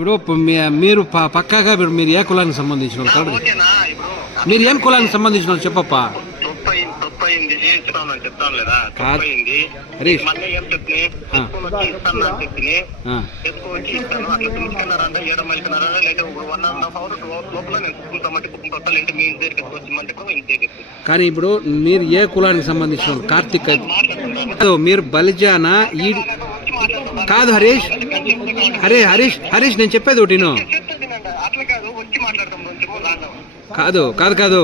ఇప్పుడు మీరు పక్కాగా మీరు ఏ కులానికి సంబంధించిన వాళ్ళు? మీరు ఏం కులానికి సంబంధించిన వాళ్ళు చెప్పప్పా. కాదు హరీష్, కానీ ఇప్పుడు మీరు ఏ కులానికి సంబంధించిన వాళ్ళు? కార్తిక్ మీరు బలిజానా? కాదు హరీష్, హరీష్ హరీష్ నేను చెప్పేది ఒకటి కాదు కాదు కాదు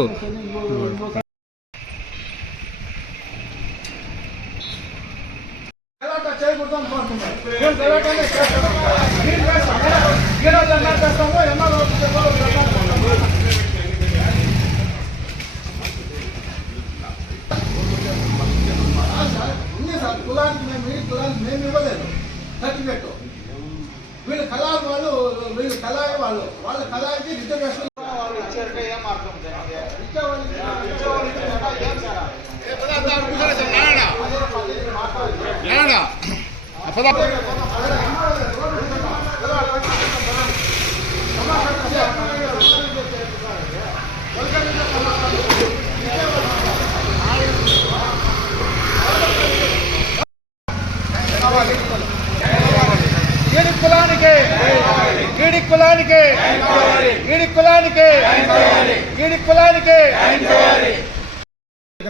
మేము ఇవ్వలేదు సర్టిఫికెట్. వీళ్ళు కళాయి వాళ్ళు, వీళ్ళు కళాయి వాళ్ళు, వాళ్ళ కళాయికి రిజర్వేషన్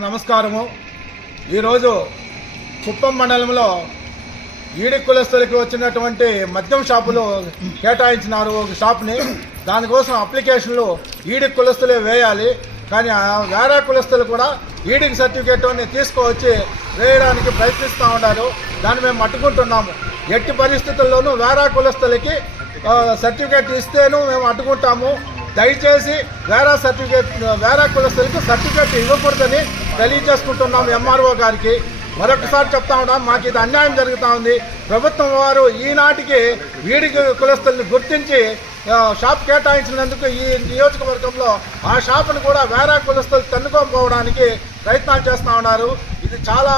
నమస్కారము. ఈరోజు కుప్పం మండలంలో ఈడి కులస్తులకి వచ్చినటువంటి మద్యం షాపులు కేటాయించినారు ఒక షాప్ని. దానికోసం అప్లికేషన్లు ఈడి కులస్తులే వేయాలి, కానీ వేరే కులస్తులు కూడా ఈడికి సర్టిఫికేట్ తీసుకువచ్చి వేయడానికి ప్రయత్నిస్తూ ఉన్నారు. దాన్ని మేము అడ్డుకుంటున్నాము. ఎట్టి పరిస్థితుల్లోనూ వేరే కులస్తులకి సర్టిఫికేట్ ఇస్తేనూ మేము అడ్డుకుంటాము. దయచేసి వేరే కులస్తులకి సర్టిఫికేట్ ఇవ్వకూడదని తెలియజేసుకుంటున్నాము ఎంఆర్ఓ గారికి. మరొకసారి చెప్తా ఉన్నాం, మాకు ఇది అన్యాయం జరుగుతూ ఉంది. ప్రభుత్వం వారు ఈనాటికి వీడి కులస్తుల్ని గుర్తించి షాప్ కేటాయించినందుకు ఈ నియోజకవర్గంలో ఆ షాపును కూడా వేరే కులస్తులు తన్నుకోకపోవడానికి ప్రయత్నాలు చేస్తూ ఉన్నారు. ఇది చాలా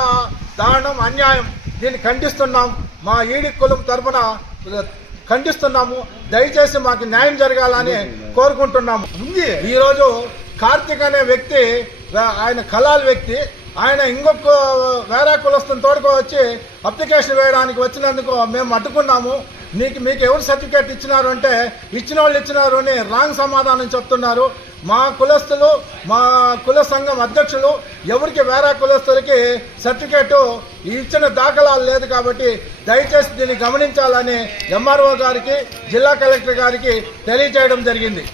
దారుణం, అన్యాయం. దీన్ని ఖండిస్తున్నాం. మా ఈడి కులం తరఫున ఖండిస్తున్నాము. దయచేసి మాకు న్యాయం జరగాలని కోరుకుంటున్నాము. ఈరోజు కార్తిక్ అనే వ్యక్తి, ఆయన కలాల్ వ్యక్తి, ఆయన ఇంకొక వేరే కులస్తుని తోడుకోవచ్చి అప్లికేషన్ వేయడానికి వచ్చినందుకు మేము అడ్డుకున్నాము. మీకు ఎవరు సర్టిఫికేట్ ఇచ్చినారు అంటే ఇచ్చిన వాళ్ళు ఇచ్చినారు అని రాంగ్ సమాధానం చెప్తున్నారు. మా కులస్తులు, మా కుల సంఘం అధ్యక్షులు ఎవరికి వేరే కులస్తులకి సర్టిఫికేటు ఇచ్చిన దాఖలాలు లేదు. కాబట్టి దయచేసి దీన్ని గమనించాలని ఎంఆర్ఓ గారికి, జిల్లా కలెక్టర్ గారికి తెలియజేయడం జరిగింది.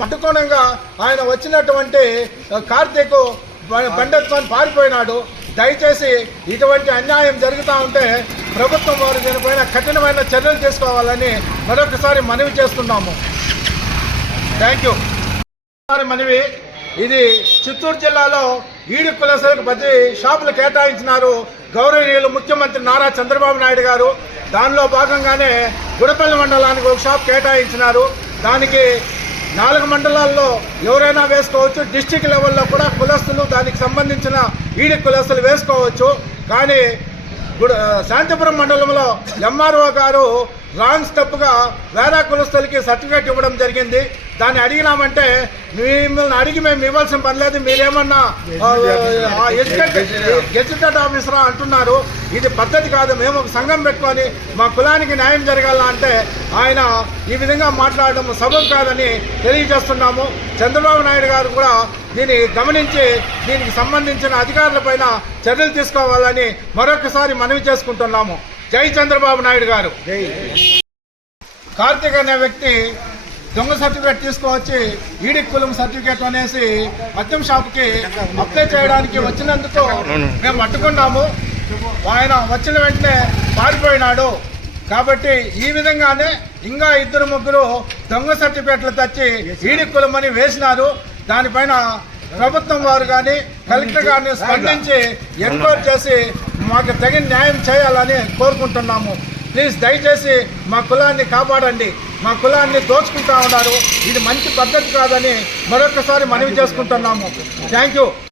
పట్టుకోణంగా ఆయన వచ్చినటువంటి కార్తీక్ బండెత్తుకొని పారిపోయినాడు. దయచేసి ఇటువంటి అన్యాయం జరుగుతూ ఉంటే ప్రభుత్వం వారు దీనిపైన కఠినమైన చర్యలు తీసుకోవాలని మరొకసారి మనవి చేస్తున్నాము. Thank you. మనవి, ఇది చిత్తూరు జిల్లాలో ఈడి కులస్తులకు 10 షాపులు కేటాయించినారు గౌరవనీయులు ముఖ్యమంత్రి నారా చంద్రబాబు నాయుడు గారు. దానిలో భాగంగానే గుడపల్లి మండలానికి ఒక షాప్ కేటాయించినారు. దానికి 4 మండలాల్లో ఎవరైనా వేసుకోవచ్చు. డిస్టిక్ లెవెల్లో కూడా కులస్తులు, దానికి సంబంధించిన ఈడి కులస్తులు వేసుకోవచ్చు. కానీ శాంతిపురం మండలంలో ఎంఆర్ఓ గారు రాంగ్ స్టెప్గా వేరే కులస్తులకి సర్టిఫికేట్ ఇవ్వడం జరిగింది. దాన్ని అడిగినామంటే మిమ్మల్ని అడిగి మేము ఇవ్వాల్సిన పని లేదు, మీరేమన్నా గెజిటెడ్ ఆఫీసరా అంటున్నారు. ఇది పద్ధతి కాదు. మేము ఒక సంఘం పెట్టుకొని మా కులానికి న్యాయం జరగాలంటే ఆయన ఈ విధంగా మాట్లాడడం సబబు కాదని తెలియజేస్తున్నాము. చంద్రబాబు నాయుడు గారు కూడా దీన్ని గమనించి దీనికి సంబంధించిన అధికారులపైన చర్యలు తీసుకోవాలని మరొకసారి మనవి చేసుకుంటున్నాము. జై చంద్రబాబు నాయుడు గారు. కార్తిక్ అనే వ్యక్తి దొంగ సర్టిఫికేట్ తీసుకువచ్చి ఈడి కులం సర్టిఫికేట్ అనేసి మద్యం షాప్కి అప్లై చేయడానికి వచ్చినందుకు మేము అడ్డుకున్నాము. ఆయన వచ్చిన వెంటనే పారిపోయినాడు. కాబట్టి ఈ విధంగానే ఇంకా 2-3 దొంగ సర్టిఫికేట్లు తెచ్చి ఈడి కులం అని వేసినారు. దానిపైన ప్రభుత్వం వారు కానీ కలెక్టర్ గారిని స్పందించి ఎంక్వైరీ చేసి మాకు తగిన న్యాయం చేయాలని కోరుకుంటున్నాము. ప్లీజ్ దయచేసి మా కులాన్ని కాపాడండి. మా కులాన్ని దోచుకుంటా ఉన్నారు. ఇది మంచి పద్ధతి కాదని మరొకసారి మనవి చేసుకుంటున్నాము. Thank you.